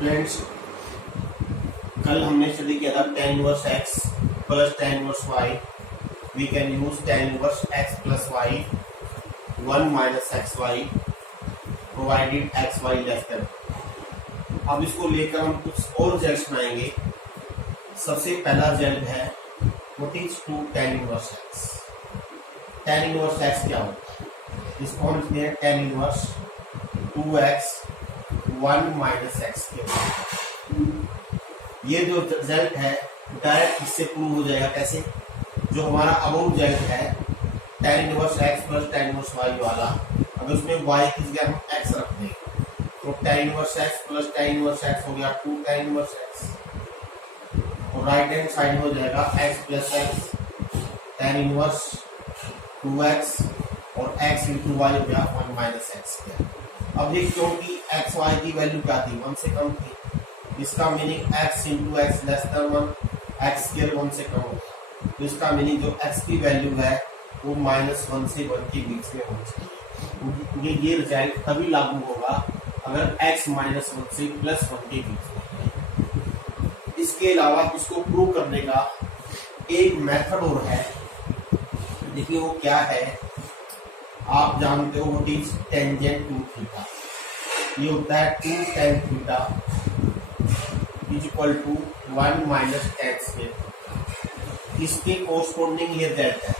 Friends, कल हमने study किया था tan inverse x plus tan inverse y। We can use tan inverse x plus y 1 minus xy provided xy less than. अब इसको लेकर हम कुछ और रिजल्ट बनाएंगे। सबसे पहला रिजल्ट है what is two tan inverse x। tan inverse x क्या होता है? इसको हम लिखते हैं tan inverse 2x 1 minus x के। ये जो रिजल्ट है डायरेक्ट इससे प्रूव हो जाएगा। कैसे? जो हमारा अबाउट रिजल्ट है tan inverse x plus tan inverse y वाला, अगर उसमें y की जगह हम x रख दें तो tan inverse x plus tan inverse x हो गया 2 tan इनवर्स x, और राइट हैंड साइड हो जाएगा x plus x tan inverse 2x और x इंटू वाई हो गया 1 माइनस एक्स। अब ये क्योंकि एक्स वाई की वैल्यू क्या थी? 1 से कम थी, इसका meaning x into x less than 1, x square 1 से कम हो गया, तो इसका मीनिंग जो x की वैल्यू है वो -1 से 1 के बीच में होनी चाहिए। ये रिजल्ट तभी लागू होगा अगर x -1 से +1 के बीच में। इसके अलावा इसको प्रूव करने का एक मेथड और है, देखिए वो क्या है। आप जानते हो what is tangent two theta. ये होता है 2 tan theta is equal to 1 minus tan square. इसके कोरस्पोंडिंग ये रिजल्ट है।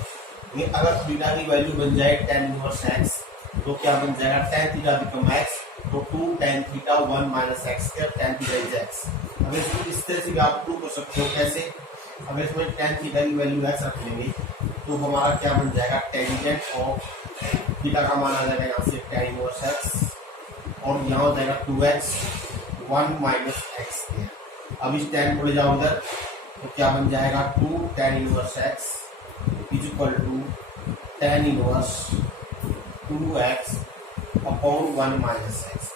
ये अगर थीटा की वैल्यू बन जाए tan इनवर्स x तो क्या बन जाएगा? tan थीटा बिकम x, तो 2 tan theta 1 minus x square tan theta is x। अब इसको इस तरह से भी आप प्रूव कर सकते हो। कैसे? अगर इसमें tan थीटा की वैल्यू x रख लेंगे तो हमारा क्या बन जाएगा? टेंजेंट ऑफ थीटा का मान आ जाएगा यहाँ से tan इनवर्स x, और यहाँ हो जाएगा 2x 1 माइनस एक्स स्क्वायर। अब इस tan को ले जाओ उधर तो क्या बन जाएगा? 2 tan inverse x is equal to tan inverse 2x upon 1 minus x.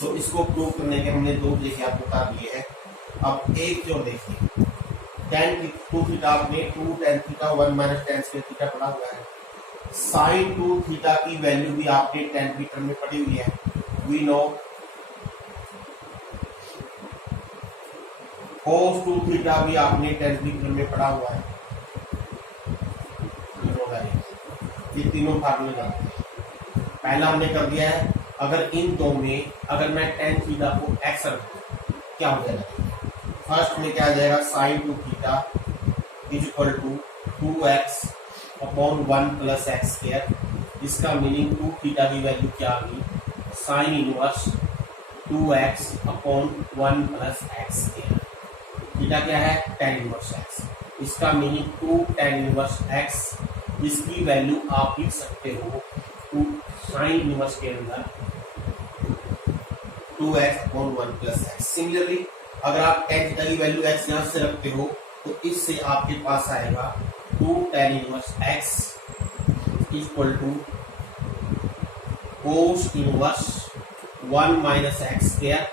तो इसको प्रूव करने के हमने दो देखिए आपको बता दिए हैं। अब एक जो देखिए tan 2 थीटा आपने 2 tan theta 1 minus tan square theta पढ़ा हुआ है। sin 2 थीटा की वैल्यू भी आपने tan की टर्म में पढ़ी हुई है। वी नो cos 2 थीटा भी आपने tan की टर्म में पढ़ा हुआ है। ये तीनों फार्मूले जानते हैं। पहला हमने कर दिया है, अगर इन दो में अगर मैं tan थीटा को x रख दूं क्या हो जाएगा? फर्स्ट में क्या आ जाएगा? sin 2 theta is equal to 2x upon 1 plus x square. इसका मीनिंग 2 थीटा की वैल्यू क्या आ गई? Sine inverse 2x upon 1 plus x square. Theta क्या है? tan inverse x। इसका मीनिंग 2 tan इनवर्स x। इसकी वैल्यू आप लिख सकते हो साइन इनवर्स के अंदर 2x upon 1 plus x. Similarly अगर आप tan थीटा की वैल्यू x यहाँ से रखते हो तो इससे आपके पास आएगा 2 tan inverse x equal to cos inverse 1 minus x square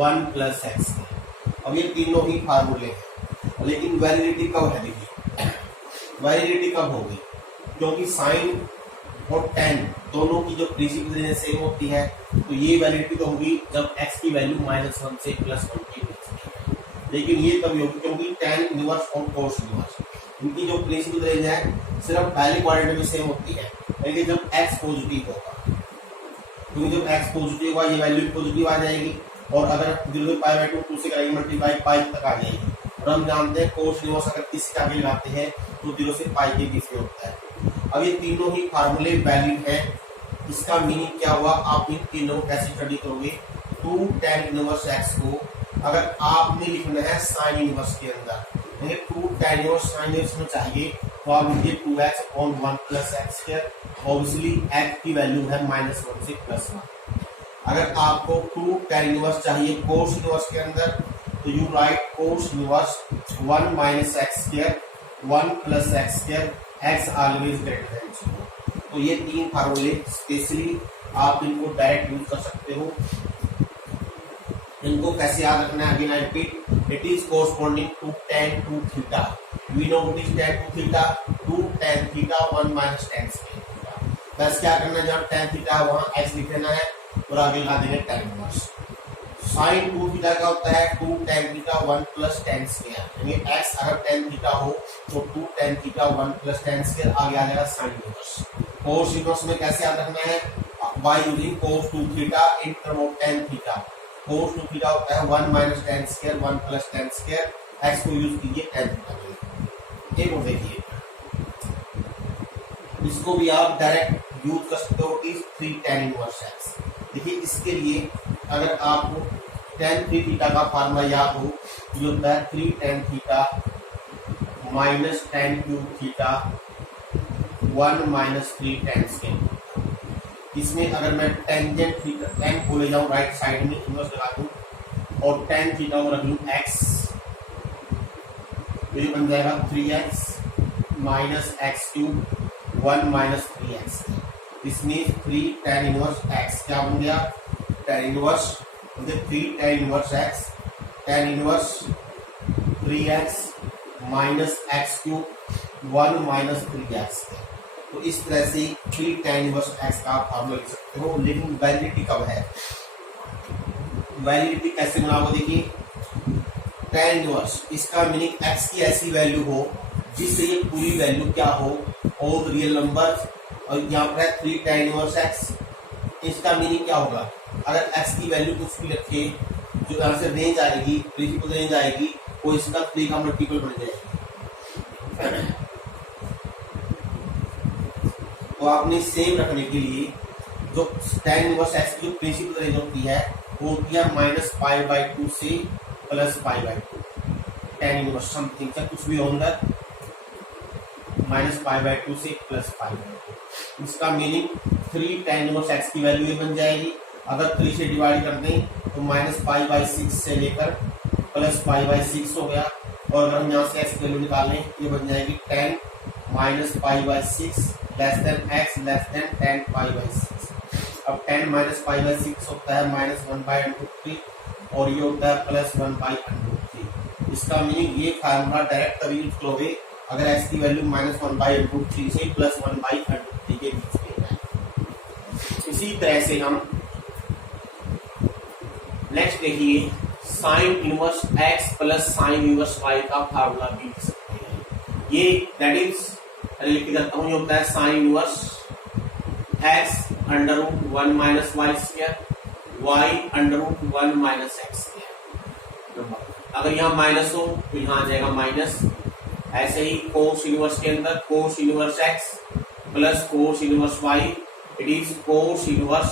1 plus x square. अब ये तीनों ही फार्मूले हैं, लेकिन वैलिडिटी कब है? देखिए वैलिडिटी कब होगी? क्योंकि साइन और tan दोनों की जो प्रिंसिपल सेम होती है, तो ये वैलिडिटी तो होगी जब x की वैल्यू -1 से +1 की होगी। लेकिन ये तभी होगी क्योंकि tan इनवर्स और कोस इनवर्स इनकी जो प्रिंसिपल रेंज है सिर्फ पहली क्वाड्रेंट में सेम होती है, लेकिन जब x पॉजिटिव होगा, क्योंकि जब x पॉजिटिव होगा ये वैल्यू पॉजिटिव आ जाएगी, और अगर 0/2 से करेंगे मल्टीप्लाई पाई तक आ जाएगी। और हम जानते हैं कोस इनवर्स अगर किसी का भी लगाते हैं तो 0 से पाई के बीच में होता है। अब ये तीनों ही फार्मूले वैलिड हैं। इसका मीनिंग क्या हुआ? आप इन तीनों को कैसे स्टडी करोगे? 2 tan इनवर्स x को अगर आपने लिखना है साइन इनवर्स के अंदर, 2 tan इनवर्स साइन इनवर्स में चाहिए तो आप लिखिए 2x upon 1 plus x square. Obviously x की वैल्यू है -1 से +1। अगर आपको 2 tan इनवर्स चाहिए कोस इनवर्स के अंदर तो you right cos inverse 1 minus x square 1 plus x square, x always greater than 0। तो ये तीन फार्मूले स्पेशली आप इनको डायरेक्ट यूज कर सकते हो। इनको कैसे याद रखना है? Again I repeat, it is corresponding to tan 2 theta. We know what is tan 2 theta? 2 tan theta 1 minus tan square theta. बस क्या करना है, जहाँ tan थीटा है वहां x लिख देना है और आगे लगा देंगे tan इनवर्स। साइन 2 थीटा का होता है 2 tan theta 1 plus tan square, यानी x अगर tan थीटा हो तो 2 tan theta 1 plus tan square आगे आ जाएगा साइन इनवर्स। cos इनवर्स में कैसे याद रखना है, by using cos 2 theta in term of tan theta. cos 2 theta होता है 1 minus tan square 1 plus tan square, x को यूज कीजिए tan थीटा के। एक और देखिए, इसको भी आप डायरेक्ट यूज कर सकते हो कि 3 tan इनवर्स x। देखिए इसके लिए अगर आपको tan 3 थीटा का फार्मूला याद हो, ये होता है 3 tan theta minus tan cube theta 1 minus 3 tan square. इसमें अगर मैं टेंजेंट थीटा tan को ले जाऊं राइट साइड में, इनवर्स लगा दूं और tan थीटा को रख लूं x, ये बन जाएगा 3x minus x cube 1 minus 3x। इसमें 3 tan इनवर्स x क्या बन गया, tan inverse 3 tan inverse x, tan inverse 3x minus x cube 1 minus 3x। तो इस तरह से 3 tan इनवर्स x का फॉर्मूला लिख सकते हो। लेकिन वैलिडिटी कब है, वैलिडिटी कैसे बनाओगे, देखिए tan इनवर्स इसका मीनिंग x की ऐसी वैल्यू हो जिससे ये पूरी वैल्यू क्या हो, ऑल रियल नंबर, और यहाँ पर है 3 tan इनवर्स x। इसका मीनिंग क्या होगा, अगर x की वैल्यू कुछ भी रखे, जो यहाँ से रेंज आएगी, प्रिंसिपल रेंज आएगी, वो इसका 3 का मल्टीपल बन जाएगी। तो आपने सेम रखने के लिए जो tan इनवर्स x की जो प्रिंसिपल रेंज होती है वो होती है -π/2 से +π/2। tan इनवर्स समथिंग से कुछ भी हो अंदर -π/2 से +π/2। इसका मीनिंग 3 tan इनवर्स x की वैल्यू ये बन जाएगी। अगर 3 से डिवाइड कर दें तो -π/6 से लेकर +π/6 हो गया, और अगर हम यहाँ से x की वैल्यू निकालें ये बन जाएगी tan -π/6 less than x less than tan π/6। अब tan -π/6 होता है -1/√3 और ये होता है +1/√3। इसका मीनिंग ये फार्मूला डायरेक्ट तभी यूज करोगे अगर x की वैल्यू -1/√3 से +1/√3 के बीच में है। इसी तरह से हम नेक्स्ट देखिए sign inverse x plus sine inverse y का फार्मूला भी लिख सकते हैं। ये दैट इज लिख के जाता हूं, ये होता है sine inverse x √1 minus y square y √1 minus x square. अगर यहाँ माइनस हो तो यहाँ आ जाएगा माइनस। ऐसे ही कोस इनवर्स के अंदर cos inverse x plus cos inverse y, it is cos inverse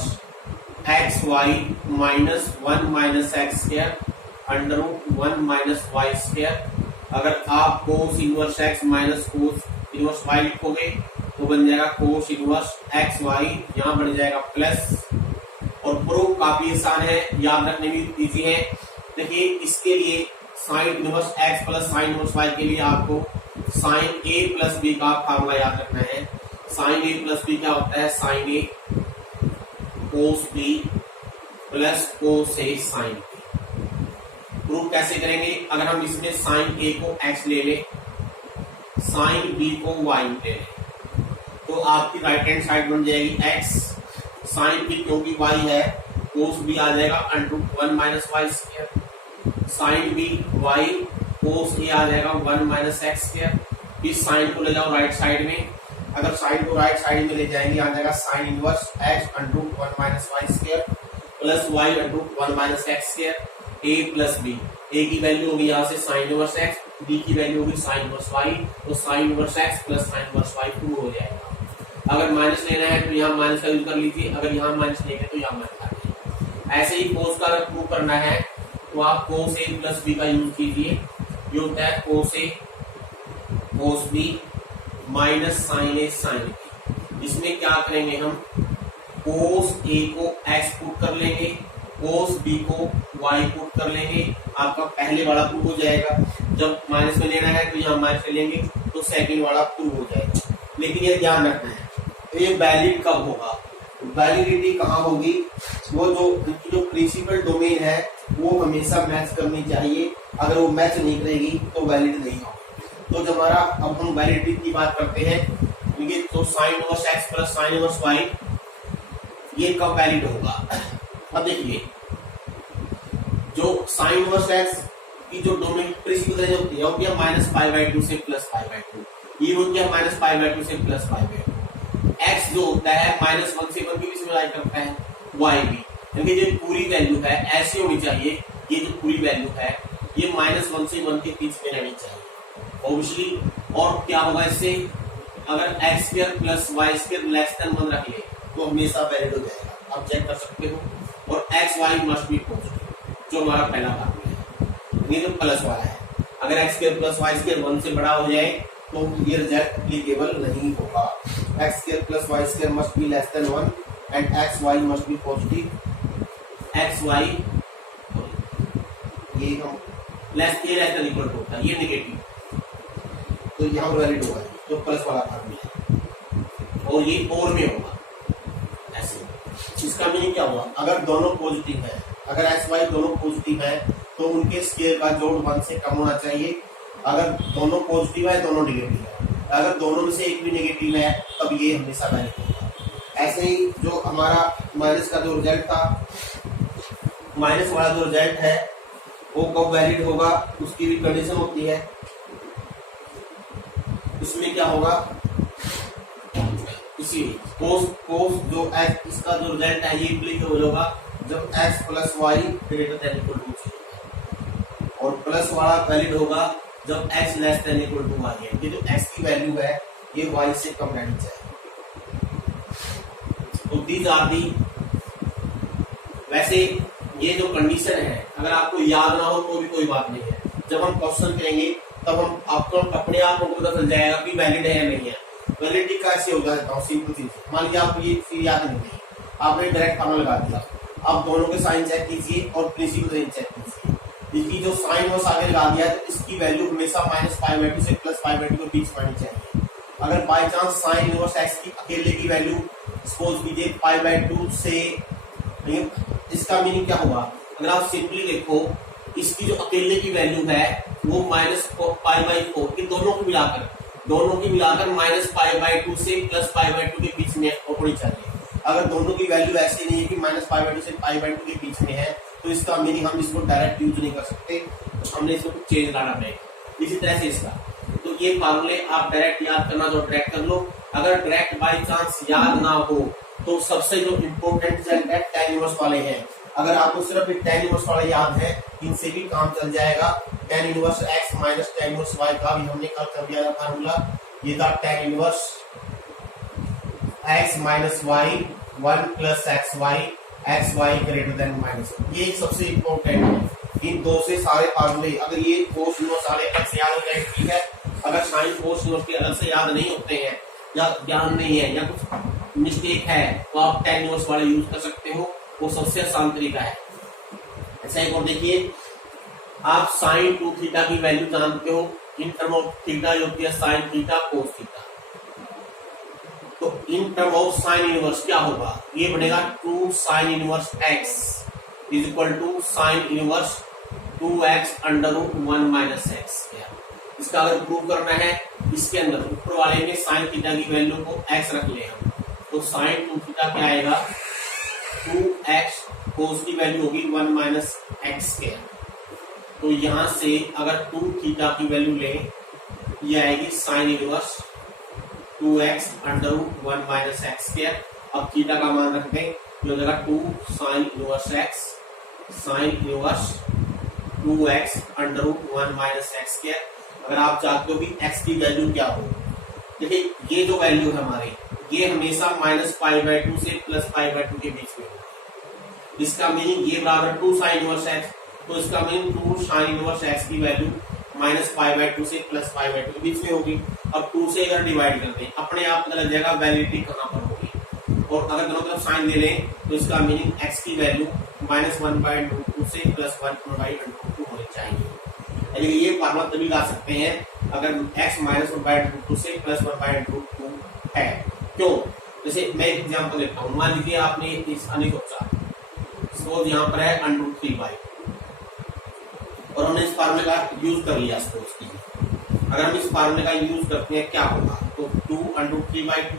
x y -1 minus x square √1 minus y square. अगर आप cos inverse x minus cos inverse y लिखोगे तो बन जाएगा कोस इनवर्स एक्स वाई, यहाँ बन जाएगा प्लस। और प्रूफ काफी आसान है, याद रखने में इजी है। देखिए इसके लिए sine inverse x plus sine inverse y के लिए आपको साइन ए प्लस बी का फार्मूला याद रखना है। साइन ए प्लस बी क्या होता है, साइन ए कोस बी प्लस कोस ए साइन बी। प्रूफ कैसे करेंगे, अगर हम इसमें साइन ए को x ले लें, साइन बी को y ले लें, तो आपकी राइट हैंड साइड बन जाएगी x, साइन बी क्योंकि y है कोस बी आ जाएगा √1 minus y square, sine B y cos A आ जाएगा 1 माइनस एक्स स्क्वायर। इस साइन को ले जाओ राइट साइड में, अगर साइन को राइट साइड में ले जाएंगे आ जाएगा sine inverse x √1 minus y square plus y √1 minus x square. a plus b, a की वैल्यू होगी यहाँ से साइन इनवर्स x, b की वैल्यू होगी साइन इनवर्स y, तो sine inverse x plus sine inverse y prove हो जाएगा। अगर माइनस लेना है तो यहाँ माइनस का यूज कर लीजिए, अगर यहाँ माइनस लेंगे तो यहाँ माइनस आ जाएगा। ऐसे ही कोस का अगर प्रूव करना है तो आप कोस a प्लस b का यूज कीजिए, ये होता है cos a cos b minus sine A sine B. इसमें क्या करेंगे हम, कोस ए को x पुट कर लेंगे, कोस बी को y पुट कर लेंगे, आपका पहले वाला प्रूव हो जाएगा। जब माइनस में लेना है तो यहाँ माइनस में लेंगे तो सेकंड वाला प्रूव हो जाएगा। लेकिन ये ध्यान रखना है, तो ये वैलिड कब होगा, वैलिडिटी कहाँ होगी, वो जो प्रिंसिपल डोमेन है वो हमेशा मैच करनी चाहिए। अगर वो मैच नहीं करेगी तो वैलिड नहीं होगी। तो जब हमारा अब हम वैलिडिटी की बात करते हैं, तो sine inverse x plus sine inverse y ये कब वैलिड होगा। अब देखिए जो साइन इनवर्स एक्स की जो प्रिंसिपल रेंज होती है वो क्या -π/2 से +π/2, ये हो गया -π/2 से +π/2। एक्स जो होता है -1 से 1 के बीच में लाई करता है, वाई भी, यानी जो पूरी वैल्यू है ऐसी होनी चाहिए, ये जो पूरी वैल्यू है ये -1 से 1 के बीच में रहनी चाहिए ऑब्वियसली। और क्या होगा इससे, अगर x² + y² <1 रख ले तो हमेशा वैलिड हो जाएगा, आप चेक कर सकते हो। और xy मस्ट बी पॉजिटिव, जो हमारा पहला फॉर्मूला है, ये जो प्लस वाला है, अगर x² + y² 1 से बड़ा हो जाए तो ये रिजल्ट एप्लीकेबल नहीं होगा। x² + y² must be <1 and xy must be positive, xy ये हम <= होता है, ये नेगेटिव, तो यहाँ वैलिड होगा जो प्लस वाला फॉर्मूला है, और ये और में होगा ऐसे। इसका मीनिंग क्या हुआ, अगर दोनों पॉजिटिव है, अगर एक्स वाई दोनों पॉजिटिव है तो उनके स्केयर का जोड़ 1 से कम होना चाहिए। अगर दोनों पॉजिटिव है दोनों नेगेटिव है, अगर दोनों में से एक भी नेगेटिव है तब ये हमेशा वैलिड होगा। ऐसे ही जो हमारा माइनस का जो रिजल्ट था, माइनस वाला जो रिजल्ट है वो कब वैलिड होगा, उसकी भी कंडीशन होती है। इसमें क्या होगा, इसी कोस जो x इसका जो रिजल्ट है ये एप्लीकेबल होगा जब x + y ≥ 0, और प्लस वाला वैलिड होगा जब x <= y है। ये जो x की वैल्यू है ये y से कम रहनी चाहिए। तो दीज आर दी, वैसे ये जो कंडीशन है अगर आपको याद ना हो तो भी कोई बात नहीं है, जब हम क्वेश्चन करेंगे तब हम आपको अपने आप को पता चल जाएगा कि वैलिड है या नहीं है। वैलिडिटी कैसे हो जाता है, सिंपल चीज, मान लीजिए आपको ये चीज याद नहीं है, आपने डायरेक्ट फार्मूला लगा दिया, आप दोनों के साइन चेक कीजिए और प्रिंसिपल रेंज चेक कीजिए। इसकी जो साइन और आगे लगा दिया तो इसकी वैल्यू हमेशा -π/2 से +π/2 के बीच में आनी चाहिए। अगर by chance sign inverse x की अकेले की वैल्यू सपोज कीजिए π/2 से, इसका मीनिंग क्या होगा, अगर आप सिंपली देखो इसकी जो अकेले की वैल्यू है वो -π/4 की दोनों की मिलाकर -π/2 से +π/2 के बीच में होनी चाहिए। अगर दोनों की वैल्यू ऐसी नहीं है कि -π/2 से π/2 के बीच में है तो इसका मीनिंग हम इसको डायरेक्ट यूज नहीं कर सकते, तो हमने इसको कुछ चेंज लाना पड़ेगा। इसी तरह से इसका, तो ये फार्मूले आप डायरेक्ट याद करना तो डायरेक्ट कर लो, अगर डायरेक्ट बाई चांस याद ना हो तो सबसे जो इम्पोर्टेंट रिजल्ट है tan इनवर्स वाले हैं। अगर आपको सिर्फ tan इनवर्स वाले याद है इनसे भी काम चल जाएगा। tan inverse x minus tan inverse y का भी हमने कल कर दिया था फार्मूला, ये था tan inverse x minus y 1 + xy xy > -1। ये सबसे इम्पोर्टेंट है। इन दो से सारे फार्मूले, अगर ये कोस इनवर्स वाले अलग से याद हो जाए ठीक है, अगर साइन कोस इनवर्स के अलग से याद नहीं होते हैं या ज्ञान नहीं है या कुछ मिस्टेक है तो आप tan इनवर्स वाले यूज कर सकते हो, वो सबसे आसान तरीका है। ऐसा एक और देखिए, आप साइन 2 थीटा की वैल्यू जानते हो, इन टर्म ऑफ थीटा जो होती है साइन थीटा कोस थीटा, तो in term of sine inverse क्या होगा, ये बनेगा 2 sin inverse x = sin inverse 2x √1 - x। इसका अगर प्रूव करना है, इसके अंदर ऊपर वाले में साइन थीटा की वैल्यू को x रख ले हम, तो साइन 2 थीटा क्या आएगा 2x, कोस की वैल्यू होगी 1 - x²। तो यहां से अगर 2 थीटा की वैल्यू लें, ये आएगी साइन इनवर्स 2x √1 - x²। अब थीटा का मान रख दें, जो हो जाएगा 2 sin inverse x sin inverse 2x √1 - x²। अगर आप चाहते हो कि x की वैल्यू क्या हो, देखिए ये जो वैल्यू है हमारी, ये हमेशा -π/2 से +π/2 के बीच में होगी। इसका मीनिंग ये बराबर 2 sin इनवर्स x, तो इसका मीनिंग 2 sin इनवर्स x की वैल्यू -π/2 से +π/2 के बीच में होगी। अब 2 से अगर डिवाइड करते हैं अपने आप पता लग जाएगा वैलिडिटी कहाँ पर होगी, और अगर दोनों तरफ साइन ले लें तो इसका मीनिंग x की वैल्यू -1/√2 से +1/√2 होनी चाहिए। यानी ये फार्मूला तभी ला सकते हैं अगर x -1/√2 से +1/√2 है। क्यों, जैसे मैं एक एग्जांपल देता हूँ, मान लीजिए आपने इस अनिक सपोज यहाँ पर है √3y और हमने इस फार्मूले का यूज कर लिया सपोज की। अगर हम इस फार्मूले का यूज करते हैं क्या होगा, तो 2 √3/2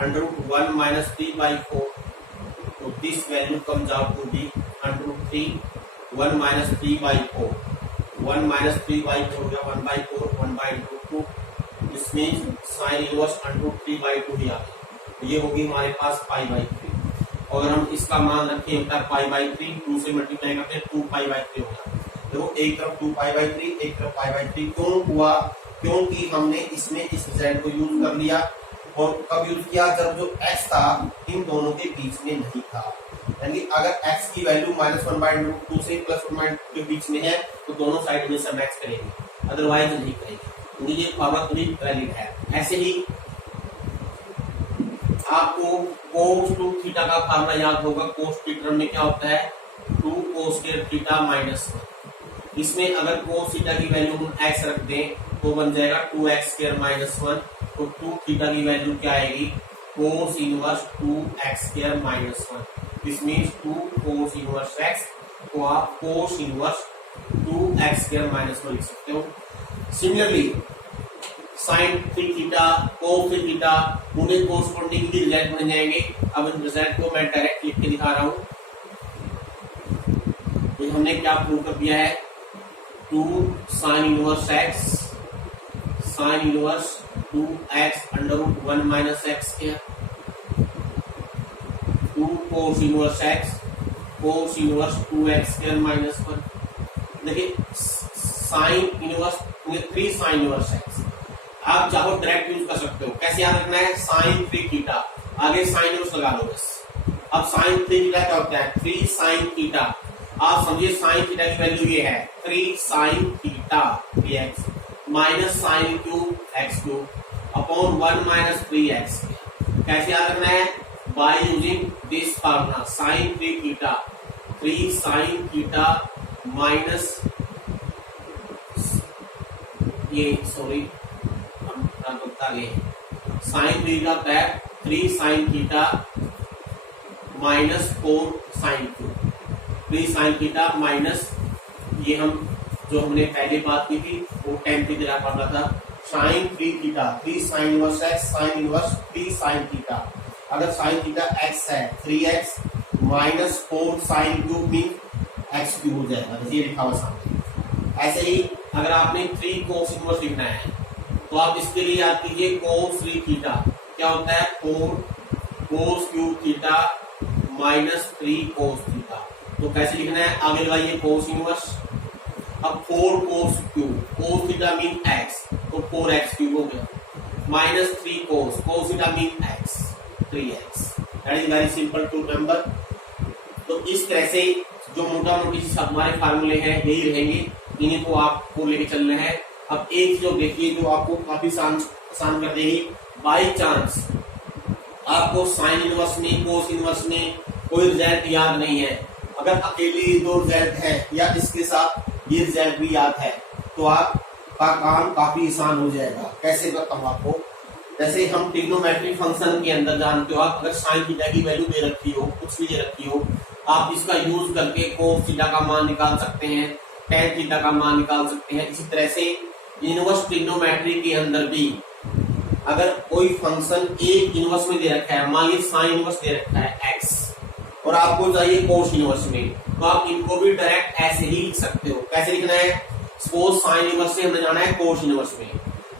√1 - 3/4, तो this value comes out to be √3 1 minus 3/4, 1 minus 3/4 हो गया 1/4, 1/2, this means sine inverse under 3/2 ही आ गया। ये होगी हमारे पास π/3। और हम इसका मान रखें होता है π/3, 2 से मल्टीप्लाई करते हैं 2π/3 होगा। देखो एक तरफ 2π/3, एक तरफ π/3 क्यों हुआ? क्योंकि हमने इसमें इस रिजल्ट को यूज कर लिया। और कब यूज किया? जब जो x था इन दोनों के बीच में नहीं था, यानी अगर x की वैल्यू -1/2 से +1/2 के बीच में है तो दोनों साइड में से मैच करेंगे, अदरवाइज नहीं करेंगे, क्योंकि ये फॉर्मूला पूरी वैलिड है। ऐसे ही आपको cos 2 थीटा का फॉर्मूला याद होगा। cos के टर्म में क्या होता है? 2 cos स्क्वायर थीटा -1। इसमें अगर cos थीटा की वैल्यू हम x रख दें तो बन जाएगा 2x स्क्वायर -1। तो 2 थीटा की वैल्यू क्या आएगी? cos inverse 2x square -1। This means 2 cos inverse x, तो आप cos इनवर्स 2x स्क्वायर -1 लिख सकते हो। Similarly sin 3 theta, cos 3 theta, उन्हें कोरस्पोंडिंग रिजल्ट बन जाएंगे। अब इन रिजल्ट को मैं डायरेक्ट लिख के दिखा रहा हूं। तो हमने क्या प्रूव कर दिया है? 2 sin inverse x, sin inverse 2x √1 minus x square, 2 cos inverse x, cos inverse 2x square -1। देखिए sin inverse 3 sin inverse x, आप चाहो डायरेक्ट यूज कर सकते हो। कैसे याद रखना है? sin 3 थीटा, आगे sin इनवर्स लगा लो बस। अब sin 3 थीटा क्या होता है? 3 sin थीटा। आप समझिए sin थीटा की वैल्यू ये है 3 sin theta 3x minus sine cube x3 upon 1 minus 3x। कैसे याद रखना है? By using this formula sin 3 theta, 3 sin theta minus ये सॉरी साइन थीटा होता है 3 sin theta minus 4 sin cube, 3 sin theta minus ये हम जो हमने पहले बात की थी वो tan की तरह पढ़ा था sin 3 theta, 3 sin inverse x, sin inverse 3 sin theta. अगर sin थीटा x है 3x minus 4 sin cube mean x cube हो जाएगा, ये लिखा हुआ सामने। ऐसे ही अगर आपने 3 cos इनवर्स लिखना है तो आप इसके लिए याद कीजिए cos 3 थीटा क्या होता है? 4 cos cube theta minus 3 cos theta. तो कैसे लिखना है? आगे लगाइए cos इनवर्स, अब 4 cos cube, cos theta mean x, तो 4x क्यूब हो गया minus 3 cos theta mean x, 3x। That is very simple to remember. तो इस तरह से जो मोटा मोटी हमारे फार्मूले हैं यही रहेंगे, इन्हीं को आपको लेके चलना है। अब एक जो देखिए जो आपको काफी आसान कर देगी। बाई चांस आपको साइन इनवर्स में, कोस इनवर्स में कोई रिजल्ट याद नहीं है, अगर अकेले दो रिजल्ट है या इसके साथ ये रिजल्ट भी याद है तो आपका काम काफी आसान हो जाएगा। कैसे बताऊं आपको? जैसे हम ट्रिग्नोमेट्रिक फंक्शन के अंदर जानते हो आप, अगर साइन थीटा की वैल्यू दे रखी हो, कुछ भी दे रखी हो, आप इसका यूज करके कोस थीटा का मान निकाल सकते हैं, टेन थीटा का मान निकाल सकते हैं। इसी तरह से इनवर्स ट्रिग्नोमेट्री के अंदर भी अगर कोई फंक्शन एक इनवर्स में दे रखा है, मान लीजिए साइन इनवर्स दे रखा है x और आपको चाहिए कोस इनवर्स में, तो आप इनको भी डायरेक्ट ऐसे ही लिख सकते हो। कैसे लिखना है? सपोज साइन इनवर्स से हमने जाना है कोस इनवर्स में,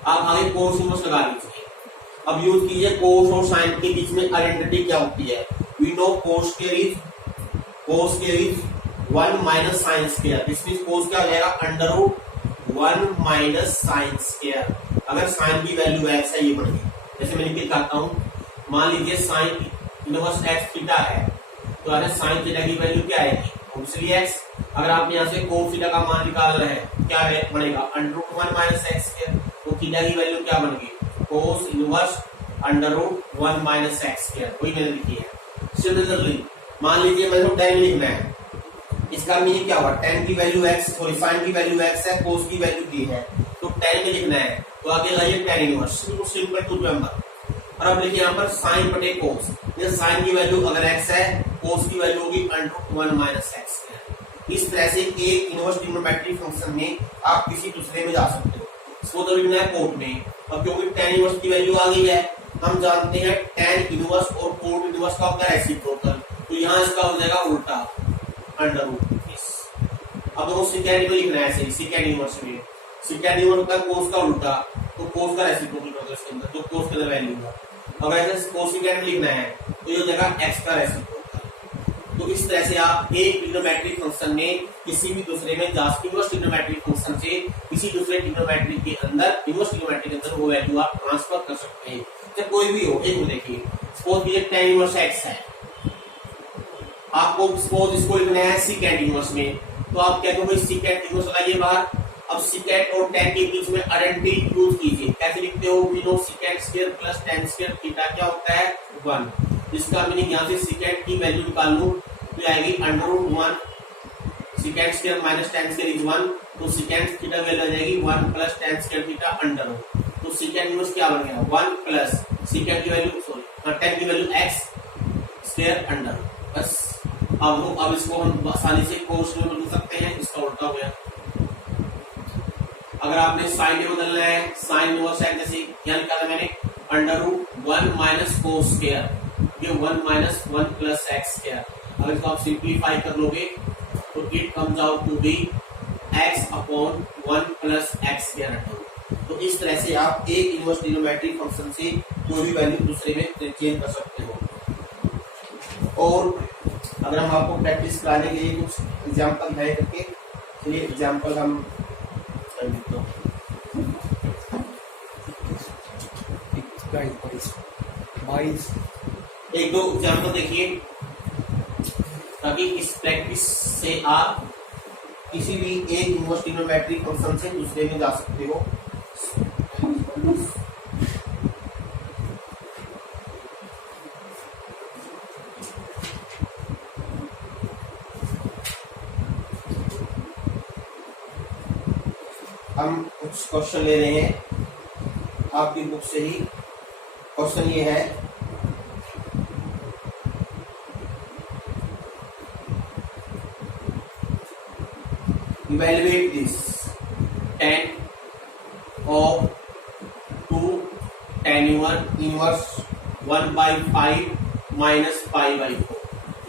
आप आगे कोस इनवर्स लगा लीजिए। अब यूज कीजिए कोस और साइन के बीच में आइडेंटिटी क्या होती है? We know cos square is 1 minus sine square. This means cos क्या हो जाएगा? Under 1 minus sine square. अगर साइन की वैल्यू x है, ये बढ़ गई। जैसे मैं लिख के दिखाता हूं, मान लीजिए साइन इनवर्स x थीटा है, तो अगर साइन थीटा की वैल्यू क्या आएगी? Obviously x। अगर आप यहाँ से कोस थीटा का मान निकाल रहे हैं, क्या बनेगा? Under 1 minus x square. तो थीटा की वैल्यू क्या बन गई? Cos inverse under 1 minus x square, वही मैंने लिखी है। सिमिलरली मान लीजिए मैं तो tan लिखना है, इसका मीनिंग क्या हुआ? tan की वैल्यू x, सॉरी साइन की वैल्यू x है, कोस की वैल्यू b है, तो tan में लिखना है, तो आगे लाइए tan inverse, simple to remember. और अब लिखिए यहाँ पर साइन बटे कोस, ये साइन की वैल्यू अगर x है, कोस की वैल्यू होगी अंडर 1 माइनस x स्क्वायर। इस तरह से एक इनवर्स ट्रिग्नोमेट्रिक फंक्शन में आप किसी दूसरे में जा सकते हो। इसको तो लिखना है कोट में, और क्योंकि tan इनवर्स की वैल्यू आ गई है, हम जानते हैं tan इनवर्स और कोट इनवर्स का होता है रेसिप्रोकल, तो यहाँ इसका हो जाएगा उल्टा अंडर रूट। अब वो सेकेंड को लिखना है ऐसे सेकेंड इनवर्स में, सेकेंड इनवर्स होता है कोस का उल्टा, तो कोस का रेसिप्रोकल होगा इसके अंदर, तो कोस के अंदर वैल्यू होगा। अगर ऐसे कोसेकेंड लिखना है तो ये हो जाएगा एक्स का रेसिप्रोकल। तो इस तरह से आप एक ट्रिग्नोमेट्रिक फंक्शन में किसी भी दूसरे में इनवर्स ट्रिग्नोमेट्रिक फंक्शन से किसी दूसरे ट्रिग्नोमेट्रिक के अंदर इनवर्स ट्रिग्नोमेट्रिक के अंदर वो वैल्यू आप ट्रांसफर कर सकते हैं। चाहे कोई भी हो, एक देखिए सपोज ये tan इनवर्स x है, आपको सपोज इसको लिखना है सेकेंड इनवर्स में, तो आप क्या करोगे सेकेंड इनवर्स लगाइए बाहर। अब सेकेंड और tan के बीच में आइडेंटिटी यूज कीजिए। कैसे लिखते हो, we know second square plus tan square theta क्या होता है 1। इसका मीनिंग यहाँ से सेकेंड की वैल्यू निकाल लूं तो आएगी √1 second square minus tan square is 1, तो सेकेंड थीटा वैल्यू आ जाएगी 1 plus tan square theta under. तो सेकेंड इनवर्स क्या बन गया 1 प्लस सेकेंड की वैल्यू सॉरी tan की वैल्यू x स्क्वायर अंडर। बस अब इसको हम आसानी से कोस में बदल सकते हैं, इसका उल्टा हो गया। अगर आपने साइन में बदलना है, साइन इनवर्स है जैसे क्या निकाला मैंने √1 माइनस कोस स्क्वायर, ये 1 माइनस 1 प्लस एक्स स्क्वायर। अगर इसको आप सिंप्लीफाई कर लोगे तो it comes out to be x upon 1 plus x square. तो इस तरह से आप एक इनवर्स ट्रिग्नोमेट्रिक फंक्शन से कोई भी वैल्यू दूसरे में चेंज कर सकते हो। और अगर हम आपको प्रैक्टिस कराने के लिए कुछ एग्जांपल है करके, चलिए एग्जांपल हम कर लेते हैं। एक दो एग्जांपल देखिए ताकि इस प्रैक्टिस से आप किसी भी एक इनवर्स ट्रिग्नोमेट्रिक फंक्शन से दूसरे में जा सकते हो। हम कुछ क्वेश्चन ले रहे हैं आपकी बुक से ही। क्वेश्चन ये है evaluate this tan of 2 tan inverse 1/5 minus π/4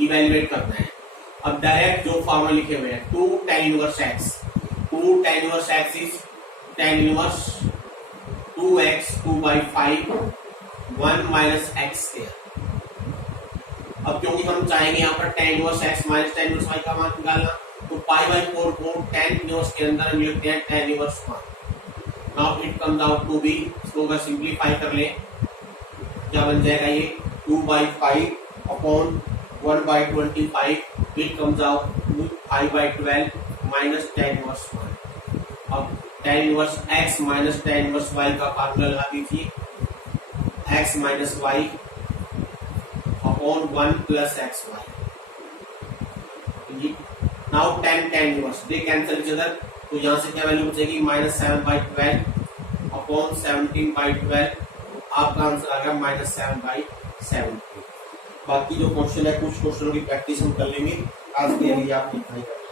evaluate करना है। अब डायरेक्ट जो फॉर्मूला लिखे हुए हैं 2 tan inverse x, 2 tan inverse x is tan inverse 2x 2/5 1 minus x square. अब क्योंकि हम चाहेंगे यहाँ पर tan inverse x minus tan inverse y का मान निकालना, तो π/4 को tan इनवर्स के अंदर हम लिखते हैं tan inverse 1। Now it comes out to be, इसको अगर सिंप्लीफाई कर लें क्या बन जाएगा ये 2/5 upon 1/25, it comes out 5/12 minus tan inverse 1। अब tan inverse x minus tan inverse y का फार्मूला लगा दीजिए, x minus y upon 1 plus xy। Now tan inverse they cancel each other, तो यहाँ से क्या वैल्यू बचेगी माइनस 7/12 अपॉन 17/12। आपका आंसर आ गया माइनस 7/17। बाकी जो क्वेश्चन है कुछ क्वेश्चनों की प्रैक्टिस हम कर लेंगे, आज के लिए आप इतना ही करें।